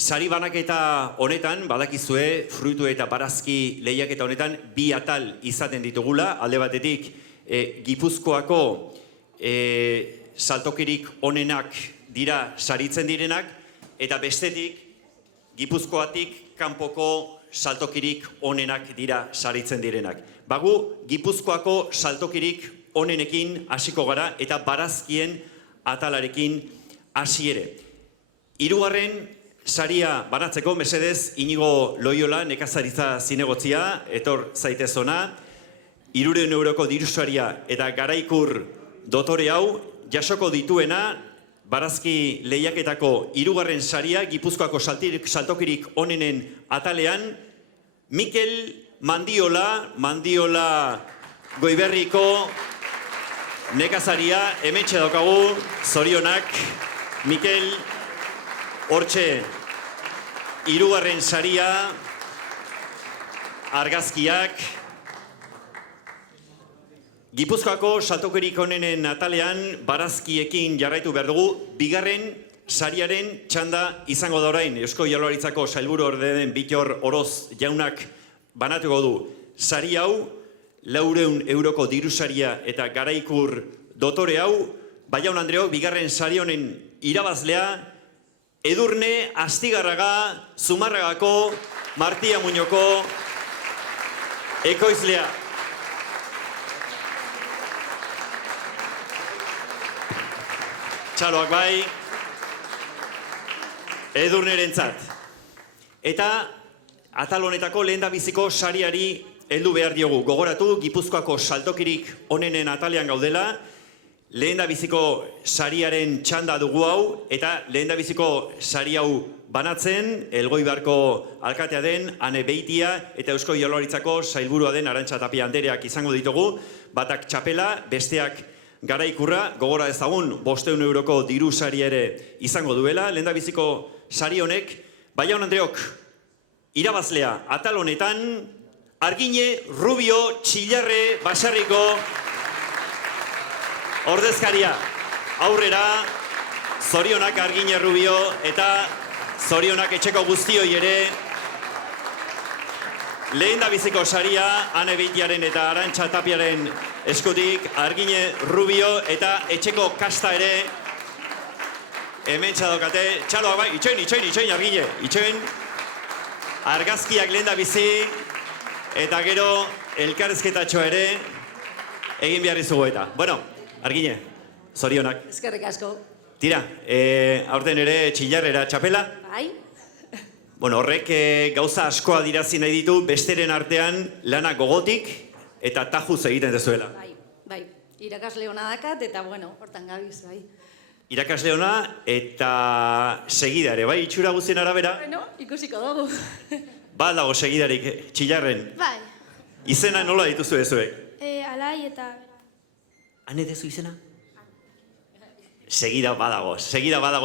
Sari banaketa honetan, badakizue, fruitu eta barazki lehiaketa honetan, bi atal izaten ditugula, alde batetik Gipuzkoako saltokirik onenak dira saritzen direnak, eta bestetik Gipuzkoatik kanpoko saltokirik onenak dira saritzen direnak. Bagu, Gipuzkoako saltokirik onenekin hasiko gara eta barazkien atalarekin hasi ere. Hirugarren saria banatzeko, mesedez, Inigo Loiola, nekazaritza zinegotzia, etor zaitez ona, 300 euroko dirusaria eta garaikur dotore hau, jasoko dituena, barazki lehiaketako hirugarren saria, Gipuzkoako saltokirik onenen atalean, Mikel Mandiola Goiberriko nekazaria, hementxe daukagu, zorionak, Mikel, hortxe, hirugarren saria, argazkiak, Gipuzkoako saltokirik onenen atalean barazkiekin jarraitu behar dugu, bigarren sariaren txanda izango da orain. Eusko Jaurlaritzako sailburu orde den Bitor Oroz jaunak banatuko du. Sari hau, 400 euroko dirusaria eta garaikur dotore hau, Jaun Andreok, bigarren sari honen irabazlea, Edurne Astigarraga, Zumarragako, Martia Muñoko, ekoizlea. Txaloak bai, Edurnerentzat. Eta atal honetako lehendabiziko sariari heldu behar diogu. Gogoratu, Gipuzkoako saltokirik onenen atalean gaudela, lehendabiziko sariaren txanda dugu hau, eta lehendabiziko sari hau banatzen, Elgoibarko alkatea den, Ane Beitia, eta Eusko Jaurlaritzako sailburua den Arantxa Tapia Andereak izango ditugu, batak txapela, besteak garaikurra, gogora ezagun, 500 euroko diru sari ere izango duela, lehendabiziko sari honek, Jaun Andreok, irabazlea atal honetan, Argine Rubio Txillarre Basarriko ordezkaria. Aurrera, zorionak Argine Rubio eta zorionak etxeko guztioi ere, lehendabiziko saria, Ane Beitiaren eta Arantxa Tapiaren eskutik, Argine Rubio eta etxeko kasta ere, hemen txadokate, txaloak bai, itxoin, Argine, itxoin, argazkiak lehendabizi, eta gero elkarrezketatxoa ere, egin behar izugu eta. Bueno, Argine, zorionak. Eskerrik asko. Tira, aurten ere Txillarrera txapela? Bai. Bueno, horrek gauza askoa dirazi nahi ditu, besteren artean lana gogotik eta tajuz egiten dezuela. Bai, irakasle hona dakat eta bueno, hortan gabiz, bai. Irakasle hona eta segida ere, bai, itxura guztien arabera? Bueno, ikusiko dugu. Ba dago segidarik Txillarren. Bai. Izena nola dituzu ezuek? Alai eta... Hane dezu izena? Segida badago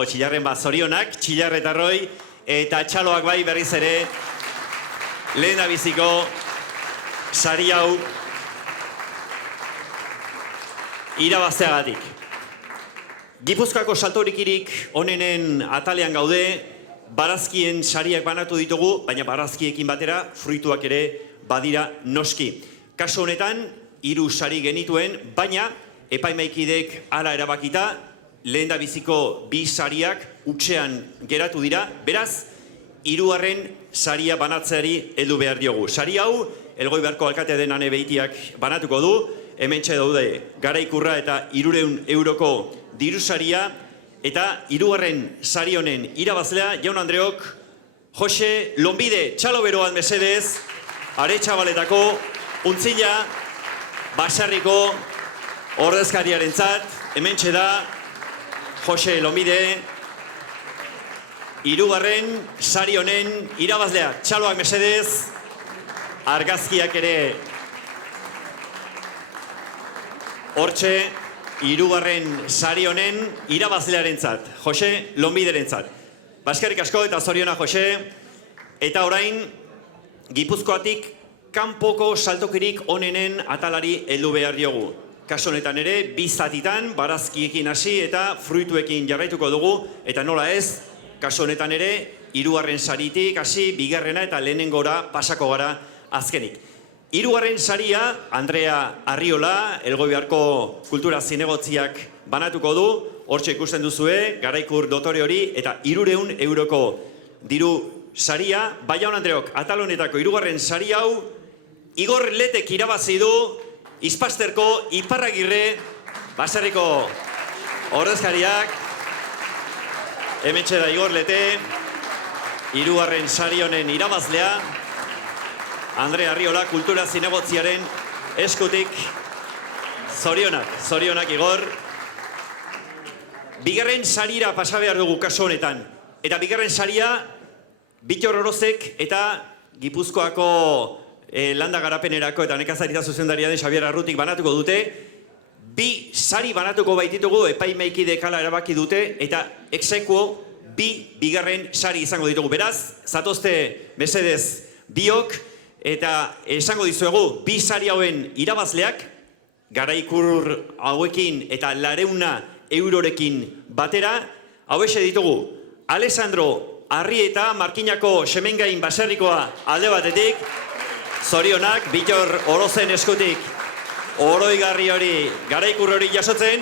Txillarren, bat zorionak, Txillarretarroi, eta txaloak bai berriz ere, lehendabiziko sari hau irabazteagatik. Gipuzkoako saltorikirik onenen atalean gaude, barazkien sariak banatu ditugu, baina barazkiekin batera fruituak ere badira noski. Kasu honetan, 3 sari genituen, baina epaimaikidek hala erabakita, lehendabiziko 2 sariak utxean geratu dira, beraz, 3. saria banatzeari heldu behar diogu. Sari hau, Elgoibarko alkatea den Ane Beitiak banatuko du, hementxe daude garaikurra eta 300 euroko dirusaria, eta 3. sari honen irabazlea, Jaun Andreok, Jose Lonbide, txalo beroan mesedez, Aretxabaletako, Untzila, Basarriko ordezkariarentzat, hementxe da, Jose Lonbide, 3. sari honen irabazlea. Txaloak mesedez, argazkiak ere hortxe, 3. sari honen irabazlearentzat, Jose Lonbiderentzat. Baskerrik asko eta zoriona Jose, eta orain Gipuzkoatik kanpoko saltokirik onenen atalari heldu behar diogu. Kaso honetan ere, 2 zatitan, barazkiekin hasi eta fruituekin jarraituko dugu, eta nola ez, kaso honetan ere, hirugarren saritik hasi, bigarrena eta lehenengora pasako gara azkenik. Hirugarren saria, Andrea Arriola, Elgoibarko Kultura Zinegotziak banatuko du, hortxe ikusten duzue, Garaikur dotore hori, eta 300 euroko diru saria. Jaun Andreok, atal honetako hirugarren sari hau, Igor Letek irabazi du, Ispasterko Iparragirre baserriko ordezkariak. Hementxe da Igor Lete, hirugarren sari honen irabazlea, Andrea Arriola Kultura Zinegotziaren eskutik. Zorionak Igor. Bigarren sarira pasa behar dugu kasu honetan. Eta bigarren saria, Bittor Orozek eta Gipuzkoako landa garapenerako eta nekazaritza zuzendaria den Xabier Arrutik banatuko dute. Bi sari banatuko baititugu, epaimaiki dekala erabaki dute, eta exekuo bigarren sari izango ditugu. Beraz, zatozte mesedez biok, eta esango dizuegu, bi sari hauen irabazleak, Garaikur hauekin eta 200 eurorekin batera, hauexe ditugu, Alessandro Arrieta, Markinako Semengain baserrikoa alde batetik, zorionak, Bittor Orozen eskutik, oroigarri hori, Garaikur hori jasotzen,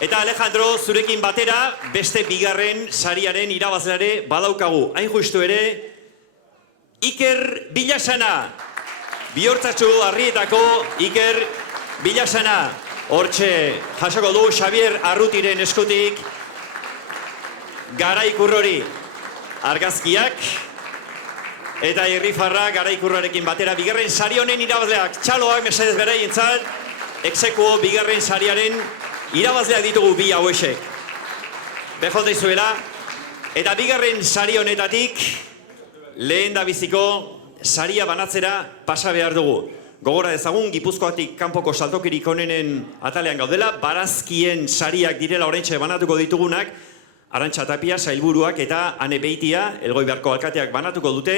eta Alejandro, zurekin batera, beste bigarren sariaren irabazleare badaukagu. Hain justu ere, Iker Bilasana, Bihortzatxu Arrietako Iker Bilasana, hortxe jasoko du Xabier Arrutiren eskutik, Garaikur hori, argazkiak, eta irrifarra Garaikurrarekin batera, bigarren sari honen irabazleak, txaloak mesedez beraientzat, exekuo bigarren sariaren irabazleak ditugu bi hauesek. Bejot daizuela, eta bigarren sari honetatik, lehen da biziko saria banatzera pasa behar dugu. Gogora dezagun, Gipuzkoatik kanpoko saltokirik onenen atalean gaudela, barazkien sariak direla oraintxe banatuko ditugunak, Arantxa Tapia, sailburuak eta Ane Beitia, Elgoibarko alkateak banatuko dute.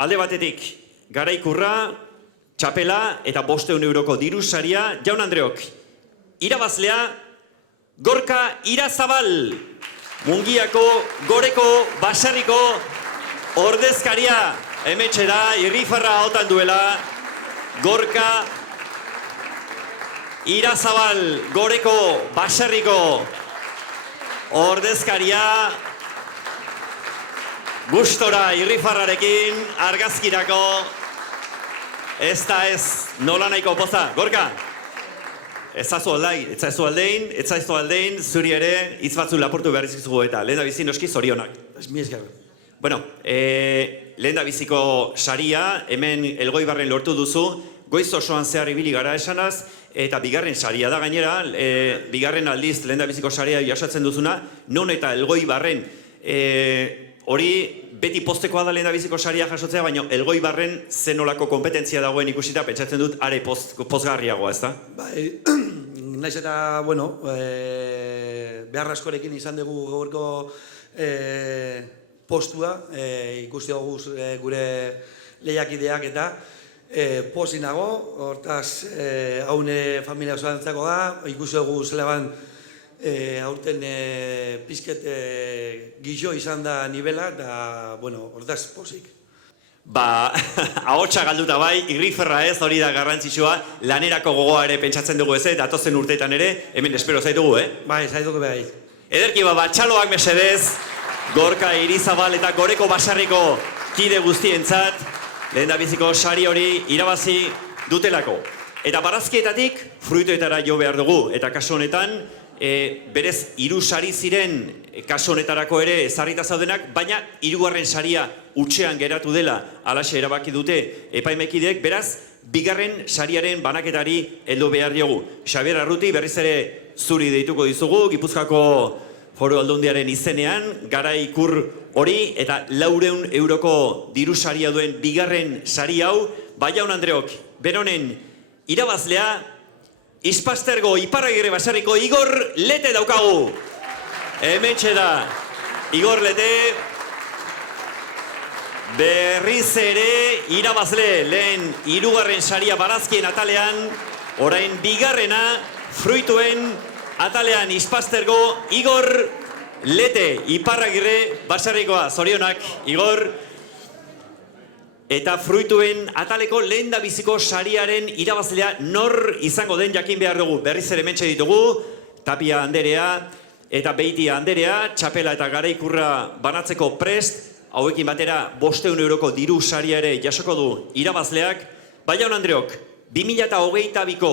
Alde batetik, Garaikurra, txapela eta 500 euroko diru saria. Jaun Andreok, irabazlea, Gorka Irazabal, Mungiako Goreko baserriko ordezkaria, hemetxe da, irrifarra otan duela, Gorka Irazabal, Goreko baserriko ordezkaria, gustora irrifarrarekin, argazkirako, ez da ez, nola nahiko poza. Gorka, ez zaizu aldein, zuri ere, hitz batzu lapurtu behar izkizugu eta lehen da bizi noski zorionak. Bueno, lehen da biziko saria, hemen Elgoibarren lortu duzu, goiz osoan zehar ibili gara esanaz, eta bigarren saria da gainera, bigarren aldiz lehen da biziko saria jasatzen duzuna, non eta Elgoibarren hori beti postekoa da lehen da biziko saria jasotzea, baina Elgoibarren zenolako kompetentzia dagoen ikusita, pentsatzen dut are pozgarriagoa, ez da? Naiz eta, bueno, behar askorekin izan dugu gaurko postua, ikusti dugu gure lehiakideak eta pozik nago, hortaz haune familia osoantzako da, ikusi dugu zelaban aurten pizket gixo izan da nivela eta, bueno, hortaz pozik. Ahotsa galduta bai, irriferra ez, hori da garrantzitsua, lanerako gogoa ere pentsatzen dugu ez, eta atozen urteetan ere, hemen espero zaitugu, Bai, zaitugu bai. Ederki txaloak mesedez, Gorka Irizabal eta Goreko basarriko kide guztientzat, lehen da biziko sari hori irabazi dutelako. Eta barazkietatik fruituetara jo behar dugu, eta kasu honetan, berez 3 sari ziren kasu honetarako ere ezarrita zaudenak, baina 3. saria utxean geratu dela alaxe erabaki dute epaimekideek, beraz, bigarren sariaren banaketari heldu behar diogu. Xabier Arruti berriz ere zuri deituko dizugu, Gipuzkoako Foru Aldundiaren izenean, Garaikur hori eta 400 euroko diru saria duen bigarren sari hau, Jaun Andreok, beronen irabazlea, Ispastergo Iparragirre baserriko Igor Lete daukagu. Hementxe da, Igor Lete, berriz ere irabazle, lehen 3. saria barazkien atalean, orain bigarrena fruituen atalean Ispastergo Igor Lete Iparragirre baserrikoa, zorionak, Igor. Eta fruituen ataleko lehendabiziko sariaren irabazlea nor izango den jakin behar dugu. Berriz ere hementxe ditugu, Tapia Anderea eta Beitia Anderea, txapela eta garaikurra banatzeko prest, hauekin batera 500 euroko diru saria ere jasoko du irabazleak. Jaun Andreok, 2022ko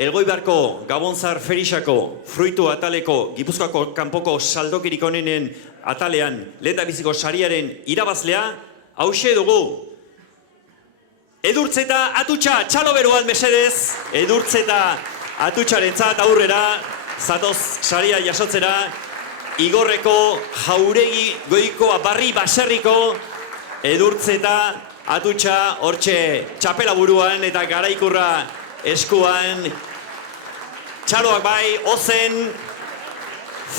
Elgoibarko Gabonzar Ferixako fruitu ataleko Gipuzkoako kanpoko saldokirik onenen atalean lehendabiziko sariaren irabazlea hauxe dugu. Edurtzeta Atutxa, txalo beruan mesedez, Edurtzeta Atutxarentzat aurrera, zatoz saria jasotzera, Igorreko Jauregi Goikoa Barri Baserriko, Edurtzeta Atutxa, hortxe txapela buruan eta garaikurra eskuan, txaloak bai, ozen,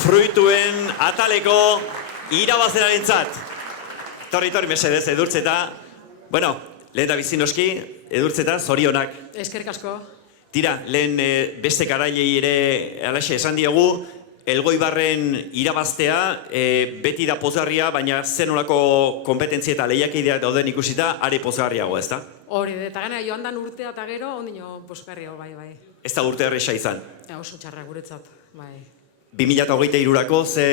fruituen ataleko irabazlearentzat. Torri mesedez, Edurtzeta, bueno, lehen da bizinoski, Edurtzeta, zorionak. Eskerrik asko. Tira, lehen beste karailei ere alaxe esan diogu, Elgoibarren irabaztea, beti da pozgarria, baina zenolako kompetentzia eta lehiakideak dauden ikusita, are pozgarriago, ez da? Hori, eta gana joan dan urtea eta gero, ondino pozgarriago, bai. Ez da urte erresa izan. Oso txarra guretzat, bai. 2023ko ze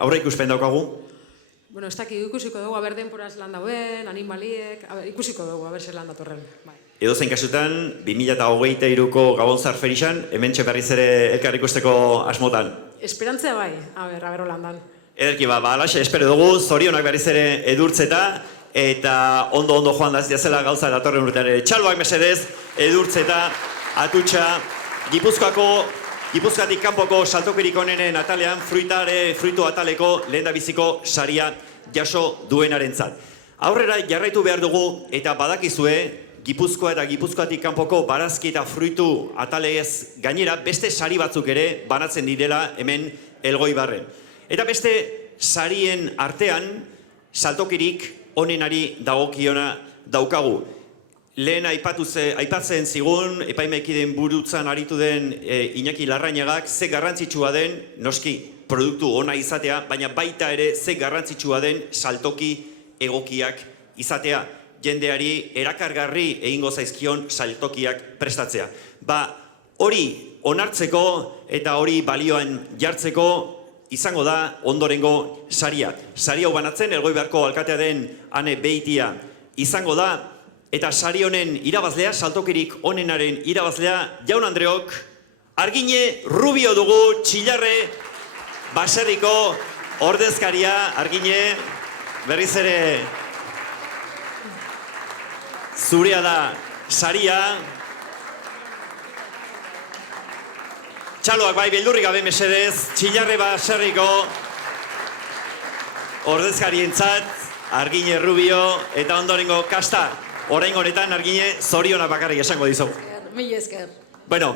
aurre ikuspen daukagu? Bueno, ez dakik ikusiko dugu, aber denporaz lan dauen, animaliek, ikusiko dugu, aber zer lan datorren, bai. Edozein kasutan, 2023ko Gabonzar Ferixan, hementxe berriz ere elkar ikusteko asmotan. Esperantzia bai, aber holan dan. Ederki alaxe, espero dugu, zorionak berriz ere Edurtzeta, eta ondo joan da zela gauza datorren urteare. Txaloak mesedez, Edurtzeta, Atutxa, Gipuzkoatik kanpoko saltokirik onenen atalean fruitu ataleko lehendabiziko saria jaso duenarentzat. Aurrera jarraitu behar dugu eta badakizue Gipuzkoa eta Gipuzkoatik kanpoko barazki eta fruitu atalegez gainera beste sari batzuk ere banatzen direla hemen Elgoibarren. Eta beste sarien artean saltokirik onenari dagokiona daukagu. Lehen aipatzen zigun, epaimekiden burutzan aritu den Iñaki Larrañagak ze garrantzitsua den, noski, produktu ona izatea, baina baita ere ze garrantzitsua den saltoki egokiak izatea. Jendeari erakargarri egingo zaizkion saltokiak prestatzea. Hori onartzeko eta hori balioan jartzeko izango da ondorengo saria. Sari hau banatzen, Elgoibarko alkatea den Ane Beitia izango da, eta sari honen irabazlea, saltokirik onenaren irabazlea, Jaun Andreok, Argine Rubio dugu, Txillarre baserriko ordezkaria. Argine, berriz ere zurea da saria. Txaloak bai, beldurrik gabe mesedez, Txillarre baserriko ordezkarientzat, Argine Rubio eta ondorengo kasta. Orain honetan, Argine, zorionak bakarrik esango dizugu. Mila esker. Bueno,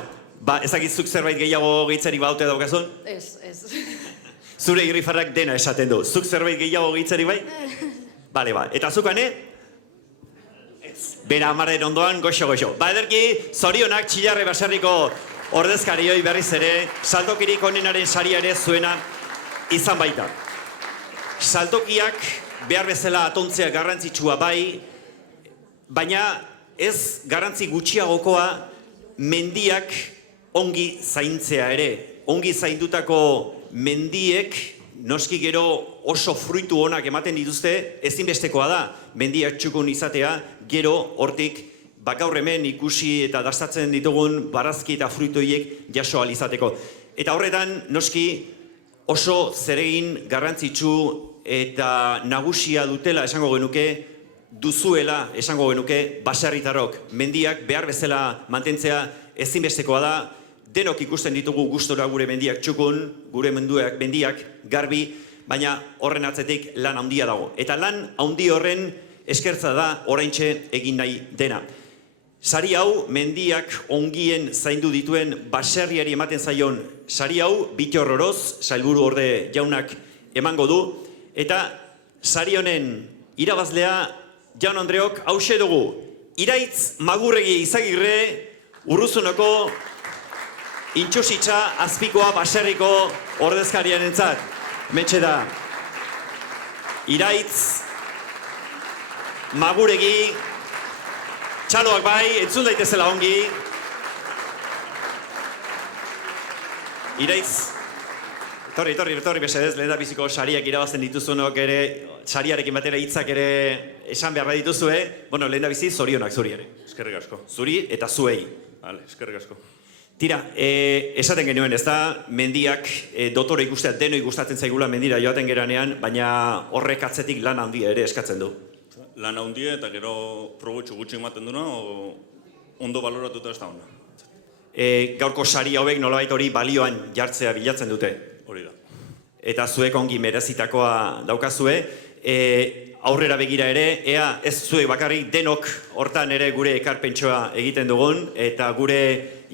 ezakitzuk zerbait gehiago gehitzerik baute daukazun? Ez. Zure irrifarrak dena esaten du. Zuk zerbait gehiago gehitzerik bai? Bale, eta zukane? Bera amaren ondoan, goxo. Ederki, zorionak Txillarre baserriko ordezkarioi berriz ere, saltokirik onenaren saria ere zuena izan baita. Saltokiak behar bezala atontzea garrantzitsua bai, baina ez garrantzi gutxiagokoa mendiak ongi zaintzea ere. Ongi zaindutako mendiek, noski gero oso fruitu onak ematen dituzte, ezinbestekoa da mendiak txukun izatea, gero hortik gaur hemen ikusi eta dastatzen ditugun barazki eta fruitoiek jaso ahal izateko. Eta horretan, noski oso zeregin garrantzitsu eta nagusia dutela esango genuke, duzuela esango genuke baserritarrok. Mendiak behar bezala mantentzea ezinbestekoa da, denok ikusten ditugu gustora gure mendiak txukun, gure mendiak garbi, baina horren atzetik lan handia dago. Eta lan handi horren eskertza da oraintxe egin nahi dena. Sari hau, mendiak ongien zaindu dituen baserriari ematen zaion sari hau, Bittor Oroz, sailburu orde jaunak emango du, eta sari honen irabazlea, Jaun Andreok, hauxe dugu, Iraitz Magurregi Izagirre, Urruzunoko Intxusitxa Azpikoa baserriko ordezkariarentzat. Metxe da. Iraitz, Maguregi, txaloak bai, entzun daitezela ongi. Iraitz, etorri mesedez, lehen da biziko sariak irabazten dituzunok ere, sariarekin batera hitzak ere esan behar dituzue, bueno, lehen da bizi zorionak zuri ere. Eskerrik asko. Zuri eta zuei. Vale, eskerrik asko. Tira, esaten genuen ez da, mendiak dotore ikustea, denoi gustatzen zaigula mendira joaten geranean, baina horrek atzetik lan handia ere eskatzen du. Lan handia eta gero probotxu gutxi ematen duna, ondo baloratuta ez da ona. Gaurko sari hauek nolabait hori balioan jartzea bilatzen dute. Hori da. Eta zuek ongi merezitakoa daukazue. Aurrera begira ere, ea ez zuek bakarrik denok hortan ere gure ekarpentsoa egiten dugun, eta gure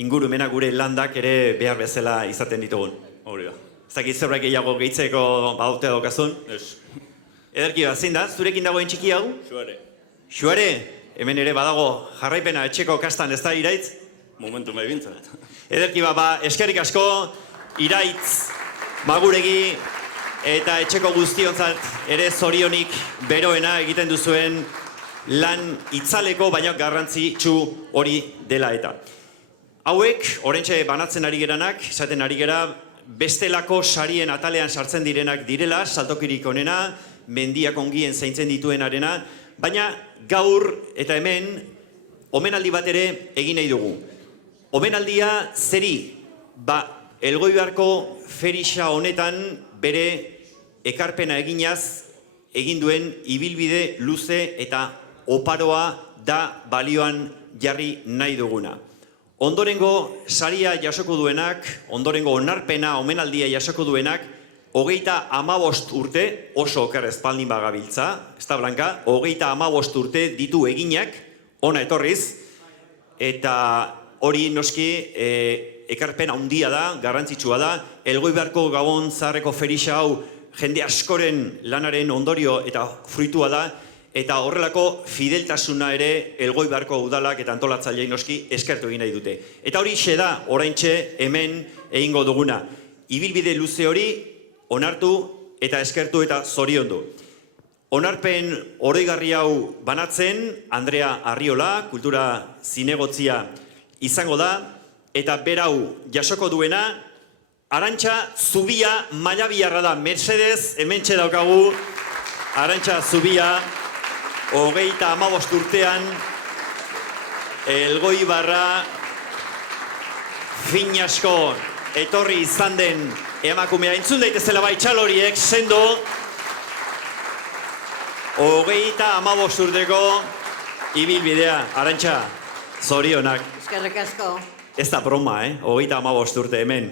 ingurumena, gure landak ere behar bezala izaten ditugun. Hori da. Ez dakit zerbait gehiago gehitzeko badautea daukazun. Ez. Ederki bat, zein da? Zurekin dagoen txiki hau? Xuare. Xuare, hemen ere badago jarraipena etxeko kastan, ez da, Iraitz? Momentu mai bintzat. Ederki bat, eskerrik asko, Iraitz, Maguregi, eta etxeko guztiontzat ere zorionik beroena egiten duzuen lan itzaleko, baina garrantzitsu hori dela eta. Hauek, orentxe banatzen ari geranak, esaten ari gera, bestelako sarien atalean sartzen direnak direla, saltokirik onena, mendiak ongien zaintzen dituenarena, baina gaur eta hemen omenaldi bat ere egin nahi dugu. Omenaldia zeri, Elgoibarko ferixa honetan bere ekarpena eginaz egin duen ibilbide luze eta oparoa da balioan jarri nahi duguna. Ondorengo saria jasoko duenak, ondorengo onarpena omenaldia jasoko duenak, 35 urte, oso oker espaldin bagabiltza, ez da Blanka, 35 urte ditu eginak, ona etorriz, eta hori noski ekarpen handia da, garrantzitsua da, Elgoibarko Gabon zaharreko ferixa hau jende askoren lanaren ondorio eta fruitua da, eta horrelako fideltasuna ere Elgoibarko udalak eta antolatzaileei noski eskertu egin nahi dute. Eta hori xe da, oraintxe hemen egingo duguna. Ibilbide luze hori onartu eta eskertu eta zoriondu. Onarpen oroigarri hau banatzen, Andrea Arriola, kultura zinegotzia izango da, eta berau jasoko duena, Arantxa Zubia Mailabiarra da. Mercedes, hementxe daukagu, Arantxa Zubia, 35 urtean, Elgoibarra fin asko etorri izan den emakumea. Entzun daitezela bai txaloriek, sendo, 35 urteko ibilbidea. Arantxa, zorionak. Eskerrik asko. Ez da broma, 35 urte hemen.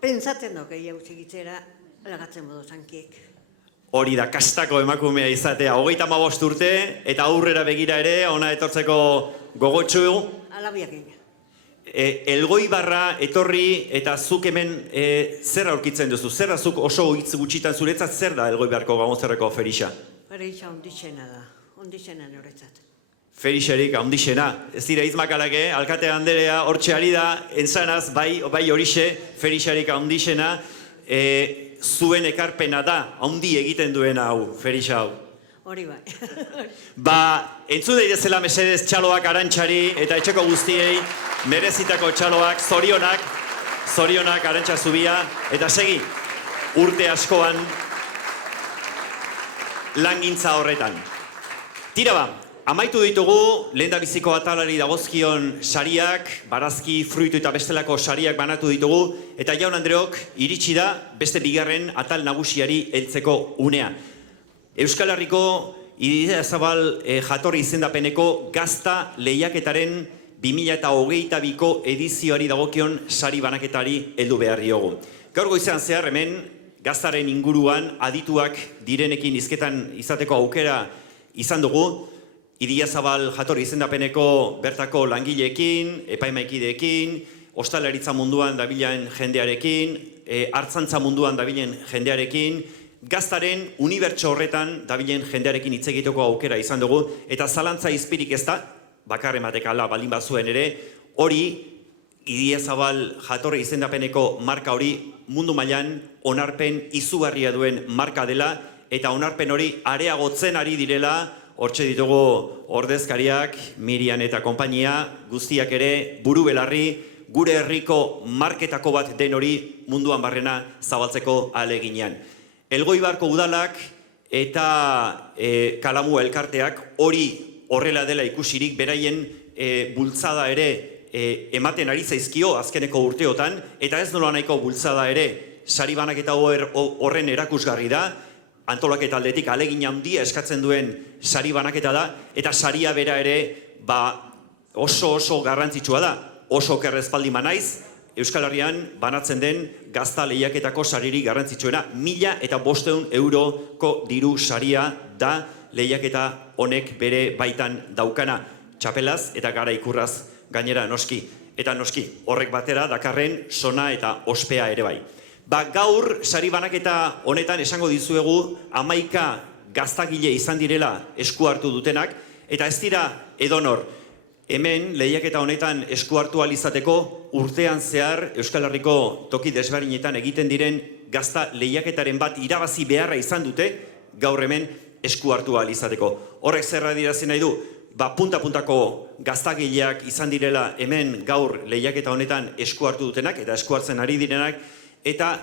Pentsatzen duk jau txikitzera lagatzen modu zankiek. Hori da, kastako emakumea izatea, 35 urte, eta aurrera begira ere, ona etortzeko gogotsu. Alabiak egin. Elgoibarra etorri eta zuk hemen zer aurkitzen duzu? Zerra zuk oso hitz gutxitan zuretzat zer da Elgoibarko Gabonzerreko ferixa? Ferixa ondixena da, ondixena noretzat. Ferixerik handixena. Ez dira izmakalake, alkate handerea hortxe ari da, entzanaz, bai horixe, ferixerik handixena, zuen ekarpena da, handi egiten duena hau, ferixa hau. Hori bai. Entzun daitezela mesedez txaloak Arantxari eta etxeko guztiei, merezitako txaloak, zorionak Arantxa Zubia, eta segi, urte askoan langintza horretan. Tira ba, amaitu ditugu, lehendabiziko atalari dagozkion sariak, barazki, fruitu eta bestelako sariak banatu ditugu, eta jaun Andreok iritsi da beste bigarren atal nagusiari heltzeko unea. Euskal Herriko Idiazabal jatorri izendapeneko gazta lehiaketaren 2022ko edizioari dagokion sari banaketari heldu behar diogu. Gaur goizean zehar hemen, gaztaren inguruan adituak direnekin hizketan izateko aukera izan dugu, Idiazabal jatorri izendapeneko bertako langileekin, epaimaikideekin, ostalaritza munduan dabilen jendearekin, hartzantza munduan dabilen jendearekin, gaztaren unibertso horretan dabilen jendearekin hitz egiteko aukera izan dugu, eta zalantza izpirik ez da, bakar ematek ala baldin bazuen ere, hori Idiazabal jatorri izendapeneko marka hori mundu mailan onarpen izugarria duen marka dela, eta onarpen hori areagotzen ari direla, hortxe ditugu ordezkariak, Mirian eta konpainia, guztiak ere buru belarri, gure herriko marketako bat den hori munduan barrena zabaltzeko ahaleginean. Elgoibarko udalak eta Kalamua elkarteak hori horrela dela ikusirik beraien bultzada ere ematen ari zaizkio azkeneko urteotan, eta ez nola nahiko bultzada ere sari banaketa horren erakusgarri da, antolaketa aldetik ahalegin handia eskatzen duen sari banaketa da, eta saria bera ere oso garrantzitsua da. Oso okerrezpaldi manaiz, Euskal Herrian banatzen den gazta lehiaketako sariri garrantzitsuena 1.500 euroko diru saria da lehiaketa honek bere baitan daukana. Txapelaz eta gara ikurraz gainera noski. Eta noski, horrek batera dakarren sona eta ospea ere bai. Gaur, sari banaketa honetan esango dizuegu 11 gaztagile izan direla esku hartu dutenak, eta ez dira edonor. Hemen, lehiaketa honetan esku hartu ahal izateko, urtean zehar Euskal Herriko toki desberdinetan egiten diren gazta lehiaketaren bat irabazi beharra izan dute, gaur hemen esku hartu ahal izateko. Horrek zer adierazi nahi du? Punta-puntako gaztagileak izan direla hemen gaur lehiaketa honetan esku hartu dutenak, eta esku hartzen ari direnak, eta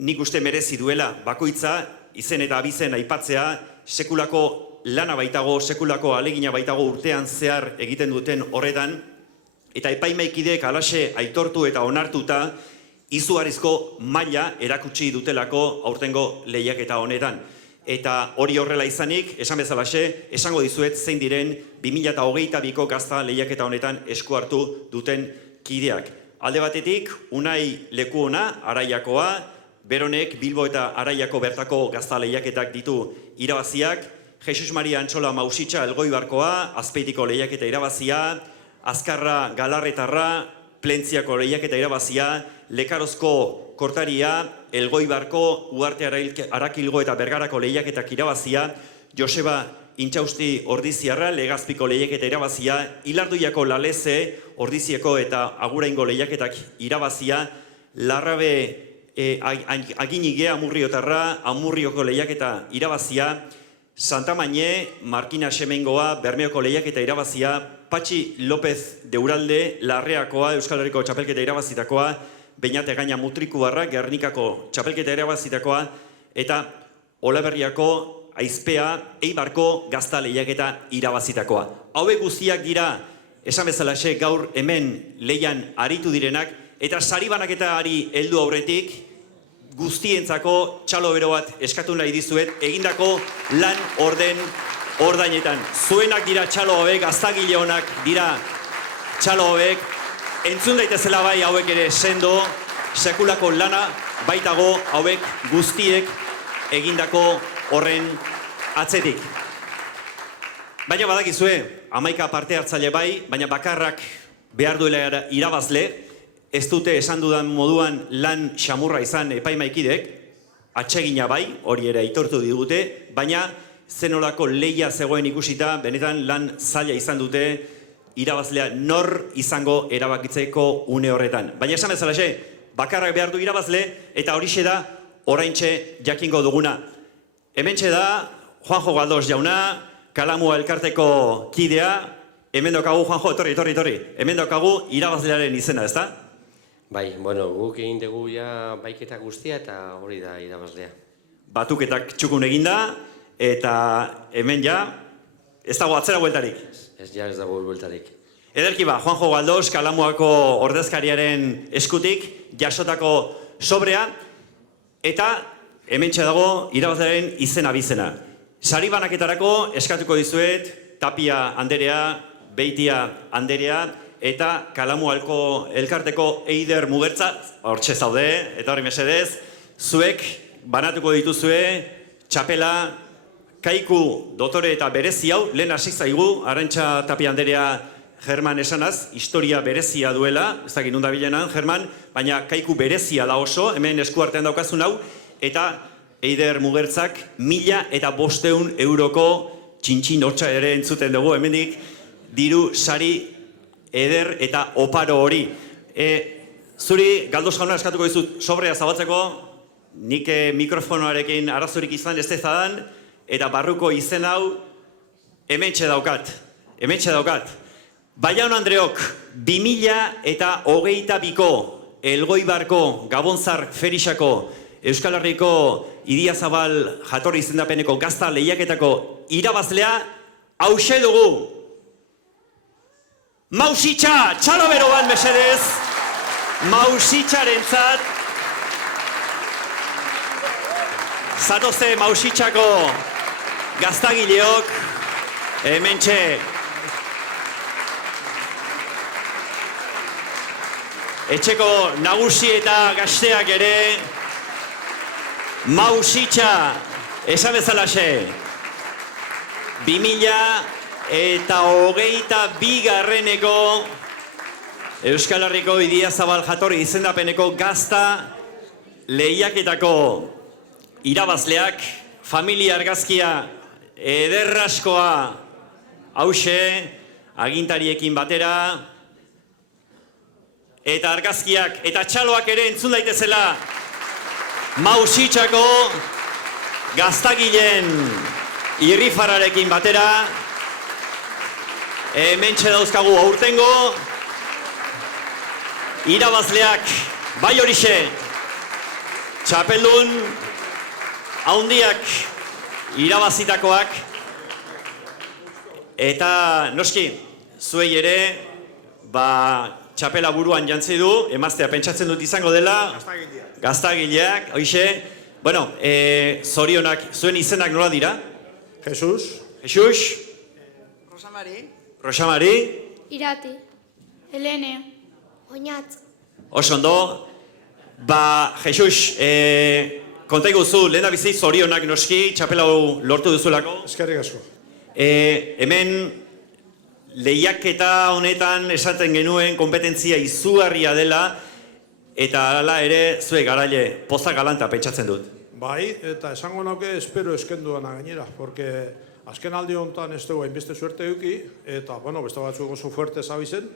nik uste merezi duela bakoitza, izen eta abizen aipatzea, sekulako lana baitago, sekulako ahalegina baitago urtean zehar egiten duten horretan, eta epaimaikideek halaxe aitortu eta onartuta izugarrizko maila erakutsi dutelako aurtengo lehiaketa honetan. Eta hori horrela izanik, esan bezalaxe, esango dizuet zein diren 2022ko gazta lehiaketa honetan esku hartu duten kideak. Alde batetik, Unai Lekuona, Araiakoa, Beronek Bilbo eta Araiako bertako gazta lehiaketak ditu irabaziak, Jesus Maria Antxola Mausitxa Elgoibarkoa, Azpeitiko lehiaketa irabazia, Azkarra Galarretarra, Plentziako lehiaketa irabazia, Lekarozko Kortaria, Elgoibarko, Uarte Arakilgo eta Bergarako lehiaketak irabazia, Joseba Intxausti Ordiziarra, Legazpiko lehiaketa irabazia, Ilarduiako Laleze, Ordizieko eta Aguraingo lehiaketak irabazia, Larrabe Aginige Amurriotarra, Amurrioko lehiaketa irabazia, Santa Mañe, Markina Semengoa, Bermeoko lehiaketa irabazia, Patxi López de Uralde, Larreakoa, Euskal Herriko txapelketa irabazitakoa, Beñate Gaina Mutrikuarra, Gernikako txapelketa irabazitakoa, eta Olaberriako, Aizpea, Eibarko gazta lehiaketa irabazitakoa. Hauek guztiak dira, esan bezalaxe gaur hemen lehian aritu direnak, eta sari banaketari heldu aurretik, guztientzako txalo bero bat eskatu nahi dizuet, egindako lan ordainetan. Zuenak dira txalo hauek, gaztagile honak dira txalo hauek, entzun daitezela bai hauek ere sendo, sekulako lana baitago hauek guztiek egindako horren atzetik. Baina badakizue, 11 parte hartzaile bai, baina bakarrak behar duela irabazle, ez dute esan dudan moduan lan xamurra izan epaimaikideek, atsegina bai, hori ere aitortu digute, baina zenolako lehia zegoen ikusita, benetan lan zaila izan dute irabazlea nor izango erabakitzeko une horretan. Baina esan bezalaxe, bakarrak behar du irabazle, eta horixe da oraintxe jakingo duguna. Hementxe da, Juanjo Galdos jauna, Kalamua elkarteko kidea, hemen daukagu, Juanjo, etorri, hemen daukagu irabazlearen izena, ezta? Bai, bueno, guk egin dugu ja baiketa guztia eta hori da irabazlea. Batuketak txukun eginda, eta hemen ja, ez dago atzera bueltarik. Ez dago bueltarik. Ederki ba, Juanjo Galdos, Kalamuako ordezkariaren eskutik, jasotako sobrea, eta hementxe dago irabazlearen izena bizena. Sari banaketarako eskatuko dizuet, Tapia Anderea, Beitia Anderea, eta Kalamuako elkarteko Eider Mugertza, hortxe zaude, eta hori mesedez, zuek banatuko dituzue, txapela, Kaiku dotore eta berezi hau, lehen hasi zaigu, Arantxa Tapia Anderea German esanaz, historia berezia duela, ez dakit nunda bilenan, German, baina Kaiku berezia da oso, hemen eskuartean daukazun hau, eta Eider Mugertzak 1.500 euroko txintxin hotxa ere entzuten dugu, hemendik diru sari eder eta oparo hori. Zuri, Galdos jauna eskatuko dizut sobrea zabaltzeko, nik mikrofonoarekin arazorik izan ez dezadan, eta barruko izen hau hementxe daukat. Baian Andreok, 2022ko Elgoibarko Gabonzar Ferixako Euskal Herriko Idiazabal jatorri izendapeneko gazta lehiaketako irabazlea hauxe dugu. Mausitxa, txalabero bat mesedez. Mausitxarentzat. Zatoze Mausitxako gaztagileok hementxe. Etxeko nagusi eta gazteak ere Mausitxa esan bezalaxe. 2022ko Euskal Herriko Idiazabal jatorri izendapeneko gazta lehiaketako irabazleak, familia argazkia ederraskoa hause, agintariekin batera, eta argazkiak eta txaloak ere entzun daitezela Mausitxako gaztagileen irrifararekin batera. Hementxe dauzkagu aurtengo irabazleak, bai horixe, txapeldun haundiak irabazitakoak, eta noski, zuei ere, txapela buruan jantzi du, emaztea pentsatzen dut izango dela, gaztagileak, hoixe, bueno, zorionak, zuen izenak nola dira? Jesus. Rosamari. Irati. Helene. Oñatz. Oso ondo. Jesus, konta iguzu, lehen da bizi zorionak noski, txapela lortu duzulako. Eskerrik asko. Hemen lehiaketa honetan esaten genuen kompetentzia izugarria dela, eta hala ere zuek garaile pozak galanta pentsatzen dut. Bai, eta esango nuke espero eskenduana gainera, porque azken aldi honetan ez dugu hainbeste suerte eduki, eta, bueno, beste batzuk oso fuerte zabizen,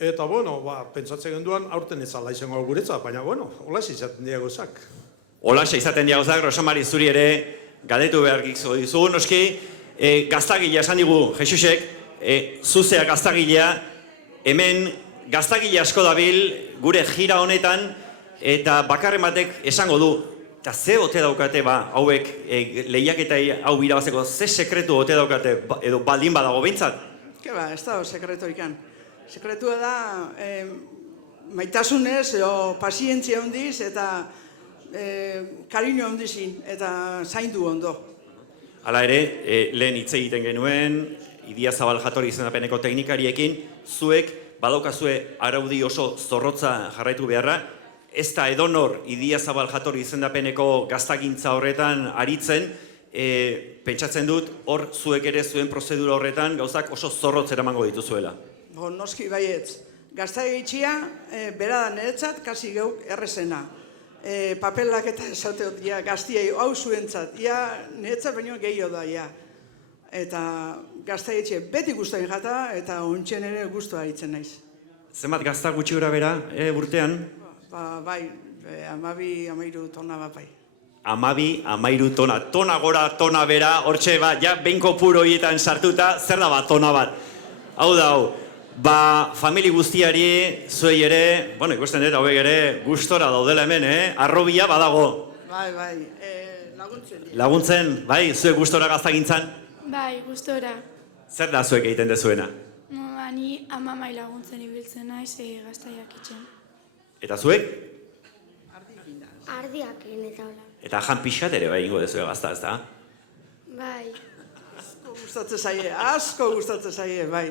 eta, bueno, pentsatzen genduan aurten ez ala izango guretza, baina, bueno, holaxe izaten diagozak. Holaxe izaten diagozak, Rosamari zuri ere galdetu behar dizu, noski, gaztagilea esan digu, Jesusek, zuzea gaztagilea, hemen gaztagile asko dabil gure gira honetan, eta bakarren batek esango du, eta ze ote daukate hauek lehiaketa hau irabazeko, ze sekretu ote daukate, edo baldin badago behintzat? Keba, ez da sekretu ikan. Sekretua da maitasunez, edo pazientzia hondiz, eta kariño hondizin, eta zaindu ondo. Hala ere, lehen hitz egiten genuen, Idiazabal jatorri izendapeneko teknikariekin, zuek badaukazue araudi oso zorrotza jarraitu beharra, ez da edonor Idiazabal jatorri izendapeneko gaztagintza horretan aritzen, pentsatzen dut hor zuek ere zuen prozedura horretan gauzak oso zorrotz eramango dituzuela. Noski baietz, gaztagitzia bera da niretzat, kasi geuk errezena. Papelak eta esateot, gaztiei hau zuentzat, niretzat baino gehiago da, eta gaztagitzia beti guztain jata, eta ontsen ere guztua aritzen naiz. Zenbat gazta gutxi gura bera urtean? Bai, 12-13 tona bat bai. 12-13 tona, tona gora, tona bera, hortxe, benko puro horietan sartuta, zer da tona bat? Hau da, famili guztiari, zuei ere, bueno, ikusten dut, hauek ere, gustora daudela hemen, arrobia badago. Bai, laguntzen. Laguntzen, bai, zuek gustora gaztagintzan? Bai, gustora. Zer da zuek egiten dezuena? Ni amamai laguntzen ibiltzen naiz gaztaiak itxen. Eta zuek? Ardiak eta hola. Eta jan pixkat ere bai ingo dezue gazta, ez da? Bai. Asko gustatzen zaie, bai.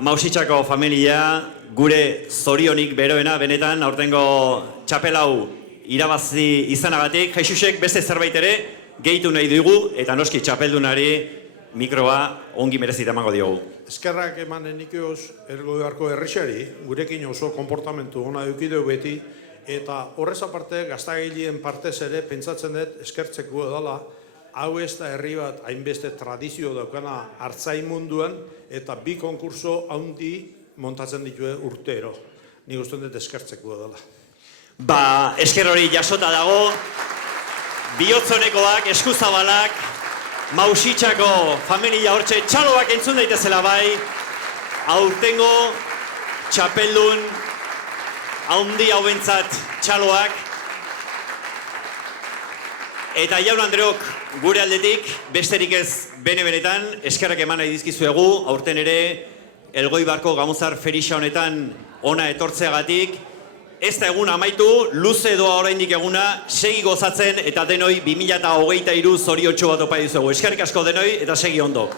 Mausitxako familia, gure zorionik beroena, benetan, aurtengo txapelau irabazi izanagatik, Jesusek beste zerbait ere gehitu nahi dugu, eta noski txapeldunari mikroa ongi merezita emango diogu. Eskerrak emanen nikioz Elgoibarko herrixari, gurekin oso konportamentu ona edukidu beti, eta horrez aparte gaztagileen partez ere pentsatzen dut eskertzeko edala, hau ez da herri bat hainbeste tradizio daukana hartzain munduan, eta 2 konkurso handi montatzen ditue urtero. nik uste dut eskertzeko dela. Ba, esker hori jasota dago, bihotzonekoak, eskuzabalak, Mausitxako familia hortxe txaloak entzun daitezela bai, aurtengo txapeldun haundi hauentzat txaloak, eta jaun Andreok gure aldetik, besterik ez bene-benetan, eskerrak eman nahi dizkizuegu, aurten ere, Elgoibarko Gamuzar Ferixa honetan ona etortzeagatik, ez da egun amaitu, luze doa oraindik eguna, segi gozatzen eta denoi 2023 zoriontsu bat opa dizuegu. Eskerrik asko denoi eta segi ondo.